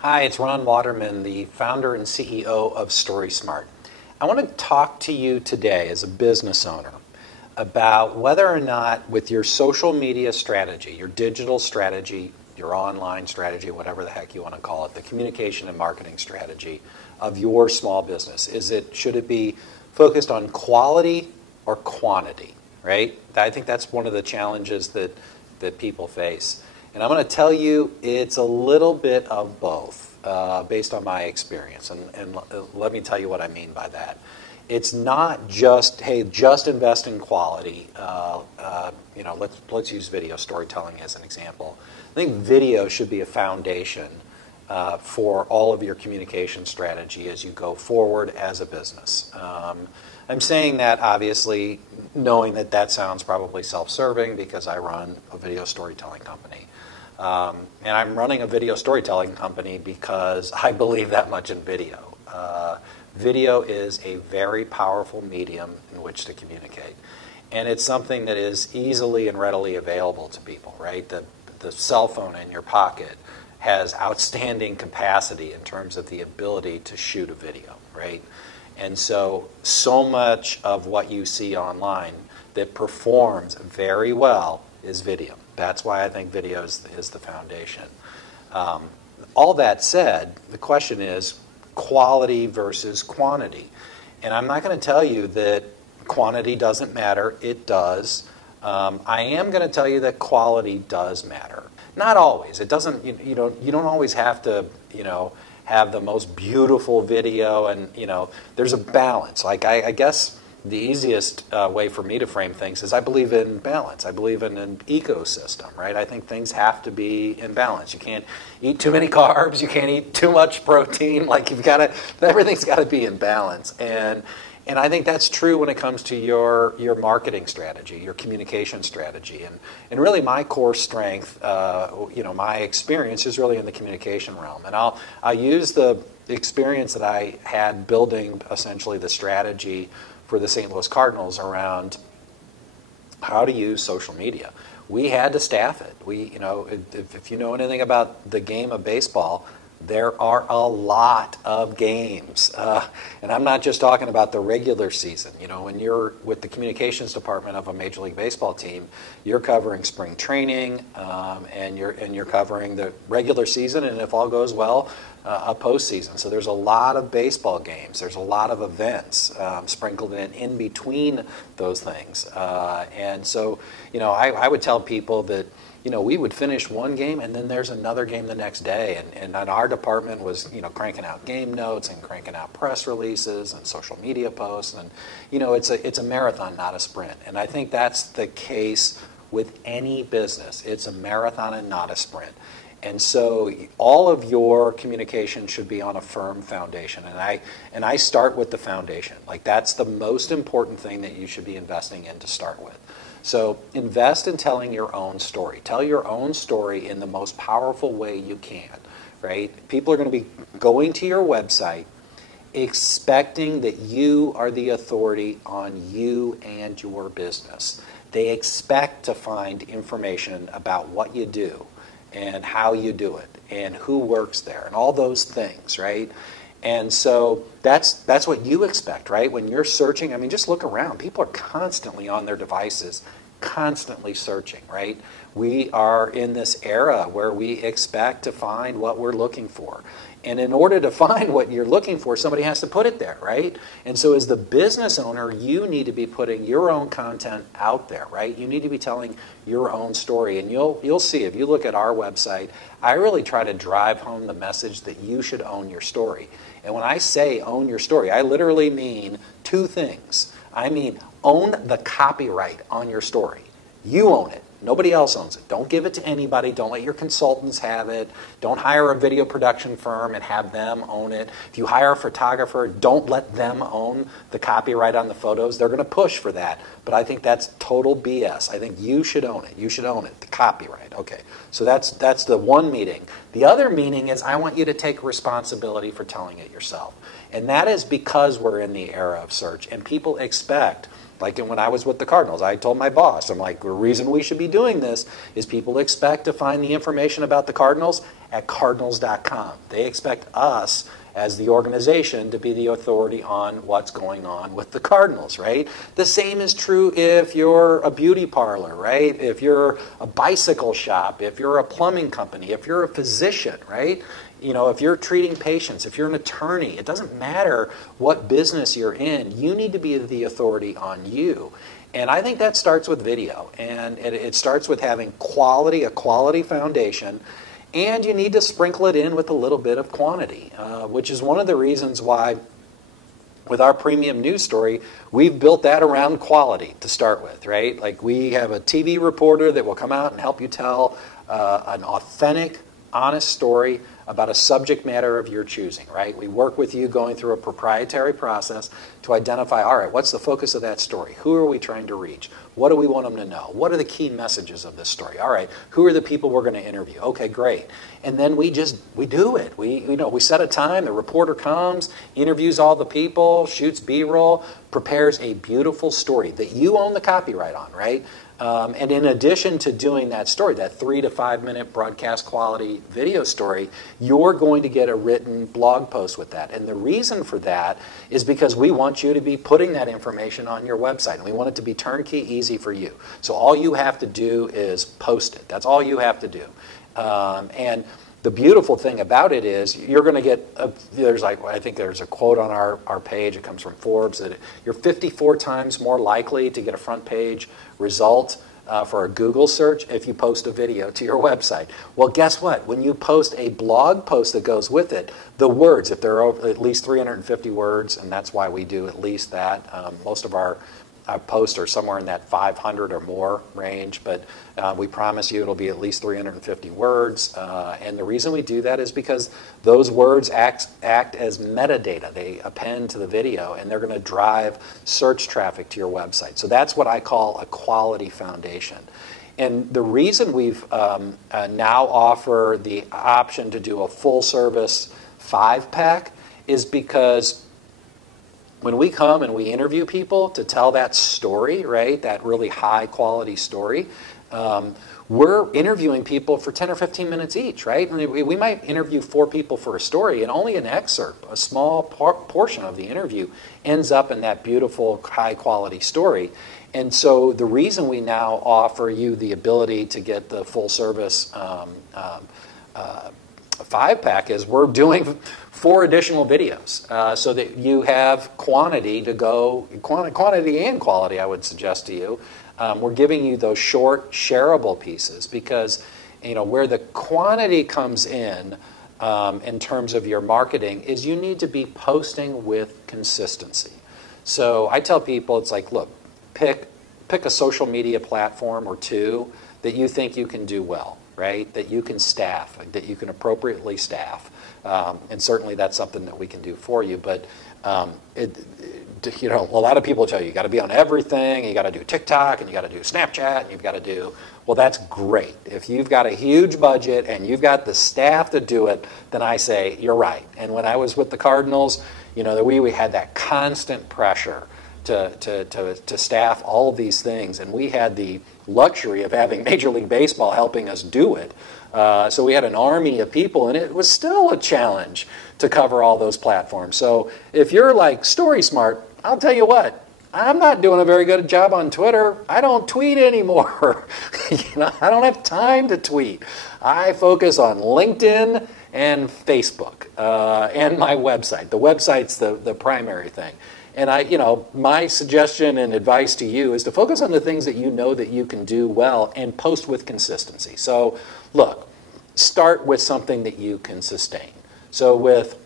Hi, it's Ron Waterman, the founder and CEO of StorySMART. I want to talk to you today as a business owner about whether or not with your social media strategy, your digital strategy, your online strategy, whatever the heck you want to call it, the communication and marketing strategy of your small business, should it be focused on quality or quantity, right? I think that's one of the challenges that people face. And I'm going to tell you it's a little bit of both based on my experience. And let me tell you what I mean by that. It's not just, hey, just invest in quality. Let's use video storytelling as an example. I think video should be a foundation for all of your communication strategy as you go forward as a business. I'm saying that obviously knowing that sounds probably self-serving because I run a video storytelling company. And I'm running a video storytelling company because I believe that much in video. Video is a very powerful medium in which to communicate. And it's something that is easily and readily available to people, right? The cell phone in your pocket has outstanding capacity in terms of the ability to shoot a video, right? And so much of what you see online that performs very well is video. That's why I think video is the foundation. All that said, the question is quality versus quantity. And I'm not going to tell you that quantity doesn't matter. It does. I am going to tell you that quality does matter. Not always. It doesn't. You don't always have to. Have the most beautiful video, and there's a balance. Like I guess the easiest way for me to frame things is I believe in balance. I believe in an ecosystem, right? I think things have to be in balance. You can't eat too many carbs. You can't eat too much protein. Like everything's got to be in balance. And I think that's true when it comes to your marketing strategy, your communication strategy. And really my core strength, my experience is really in the communication realm. And I'll use the experience that I had building essentially the strategy for the St. Louis Cardinals around how to use social media. We had to staff it. If you know anything about the game of baseball, there are a lot of games. And I'm not just talking about the regular season. When you're with the communications department of a Major League Baseball team, you're covering spring training, and you're covering the regular season, and if all goes well, a postseason. So there's a lot of baseball games. There's a lot of events sprinkled in between those things. And so, I would tell people that we would finish one game and then there's another game the next day. And our department was, cranking out game notes and cranking out press releases and social media posts. And, it's a marathon, not a sprint. And I think that's the case with any business. It's a marathon and not a sprint. And so all of your communication should be on a firm foundation. And I start with the foundation. Like that's the most important thing that you should be investing in to start with. So invest in telling your own story. Tell your own story in the most powerful way you can, right? People are going to be going to your website expecting that you are the authority on you and your business. They expect to find information about what you do and how you do it and who works there and all those things, right? And so that's what you expect, right? When you're searching, just look around. People are constantly on their devices, constantly searching, right? We are in this era where we expect to find what we're looking for. And in order to find what you're looking for, somebody has to put it there, right? And so as the business owner, you need to be putting your own content out there, right? You need to be telling your own story. And you'll see, if you look at our website, I really try to drive home the message that you should own your story. And when I say own your story, I literally mean two things. I mean, own the copyright on your story. You own it. Nobody else owns it. Don't give it to anybody. Don't let your consultants have it. Don't hire a video production firm and have them own it. If you hire a photographer, don't let them own the copyright on the photos. They're going to push for that. But I think that's total BS. I think you should own it. You should own it, the copyright. Okay, so that's the one meaning. The other meaning is I want you to take responsibility for telling it yourself. And that is because we're in the era of search. And people expect, like when I was with the Cardinals, I told my boss, I'm like, the reason we should be doing this is people expect to find the information about the Cardinals at Cardinals.com. They expect us as the organization to be the authority on what's going on with the Cardinals, right? The same is true if you're a beauty parlor, right? If you're a bicycle shop, if you're a plumbing company, if you're a physician, right? You know, if you're treating patients, if you're an attorney, it doesn't matter what business you're in, you need to be the authority on you. And I think that starts with video, and it starts with having quality, a quality foundation. And you need to sprinkle it in with a little bit of quantity, which is one of the reasons why with our premium news story, we've built that around quality to start with, right? Like we have a TV reporter that will come out and help you tell an authentic, honest story about a subject matter of your choosing, right? We work with you going through a proprietary process to identify, all right, what's the focus of that story? Who are we trying to reach? What do we want them to know? What are the key messages of this story? All right, who are the people we're going to interview? Okay, great. And then we do it. We set a time, the reporter comes, interviews all the people, shoots B-roll, prepares a beautiful story that you own the copyright on, right? And in addition to doing that story, that 3 to 5 minute broadcast quality video story, you're going to get a written blog post with that. And the reason for that is because we want you to be putting that information on your website. And we want it to be turnkey, easy for you. So all you have to do is post it. That's all you have to do. And the beautiful thing about it is you're going to get, I think there's a quote on our page, it comes from Forbes, that you're 54 times more likely to get a front page result for a Google search if you post a video to your website. Well, guess what? When you post a blog post that goes with it, the words, if there are at least 350 words, and that's why we do at least that, most of our posts are somewhere in that 500 or more range, but we promise you it'll be at least 350 words. And the reason we do that is because those words act as metadata. They append to the video, and they're going to drive search traffic to your website. So that's what I call a quality foundation. And the reason we've now offer the option to do a full-service 5-pack is because when we come and we interview people to tell that story, right, that really high-quality story, we're interviewing people for 10 or 15 minutes each, right? And we might interview 4 people for a story, and only an excerpt, a small portion of the interview, ends up in that beautiful, high-quality story. And so the reason we now offer you the ability to get the full-service 5-pack is we're doing 4 additional videos so that you have quantity to go, quantity and quality, I would suggest to you. We're giving you those short, shareable pieces because, where the quantity comes in terms of your marketing is you need to be posting with consistency. So I tell people, it's like, look, pick a social media platform or 2 that you think you can do well, right? That you can staff, that you can appropriately staff. And certainly that's something that we can do for you. But a lot of people tell you got to be on everything, and you got to do TikTok, and you got to do Snapchat, and you've got to do, well, that's great. If you've got a huge budget and you've got the staff to do it, then I say you're right. And when I was with the Cardinals, we had that constant pressure to staff all of these things, and we had the luxury of having Major League Baseball helping us do it. So we had an army of people, and it was still a challenge to cover all those platforms. So if you're like StorySMART, I'll tell you what, I'm not doing a very good job on Twitter. I don't tweet anymore. I don't have time to tweet. I focus on LinkedIn and Facebook and my website. The website's the primary thing. And my suggestion and advice to you is to focus on the things that you know that you can do well and post with consistency. So, look, start with something that you can sustain. So with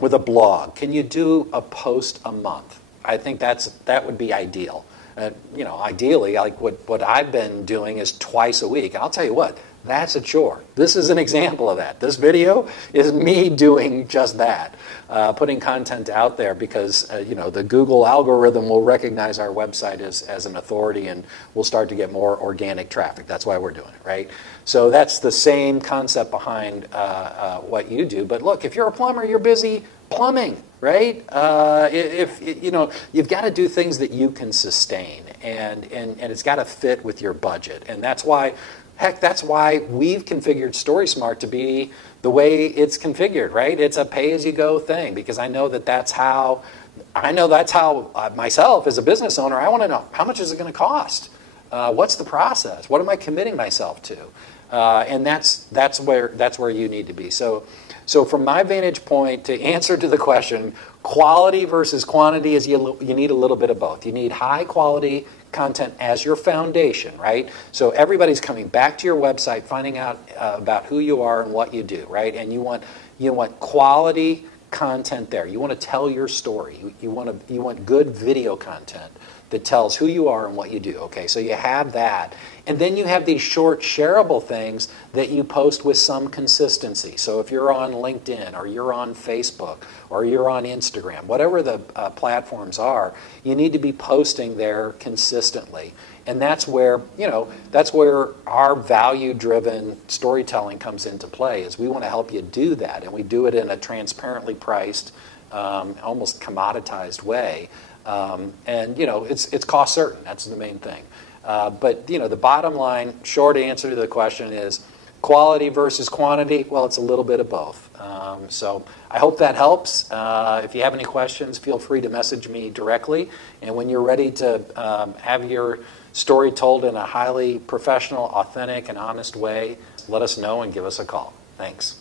a blog, can you do a post a month? I think that would be ideal. Ideally, like what I've been doing is twice a week. And I'll tell you what, that's a chore. This is an example of that. This video is me doing just that, putting content out there because the Google algorithm will recognize our website as an authority, and we'll start to get more organic traffic. That's why we're doing it, right? So that's the same concept behind what you do. But look, if you're a plumber, you're busy plumbing, right? You've got to do things that you can sustain, and it's got to fit with your budget, and that's why Heck, that's why we've configured StorySMART to be the way it's configured, right? It's a pay-as-you-go thing, because I know that's how myself as a business owner, I want to know, how much is it going to cost? What's the process? What am I committing myself to? And that's where you need to be. So from my vantage point, to answer to the question, quality versus quantity is you need a little bit of both. You need high quality content as your foundation, right? So everybody's coming back to your website, finding out about who you are and what you do, right? And you want quality content there. You want to tell your story. You want good video content that tells who you are and what you do. Okay, so you have that. And then you have these short shareable things that you post with some consistency. So if you're on LinkedIn or you're on Facebook or you're on Instagram, whatever the platforms are, you need to be posting there consistently. And that's where our value-driven storytelling comes into play, is we want to help you do that. And we do it in a transparently priced, almost commoditized way. And it's cost certain. That's the main thing. But the bottom line, short answer to the question is quality versus quantity. Well, it's a little bit of both. So I hope that helps. If you have any questions, feel free to message me directly. And when you're ready to have your story told in a highly professional, authentic, and honest way, let us know and give us a call. Thanks.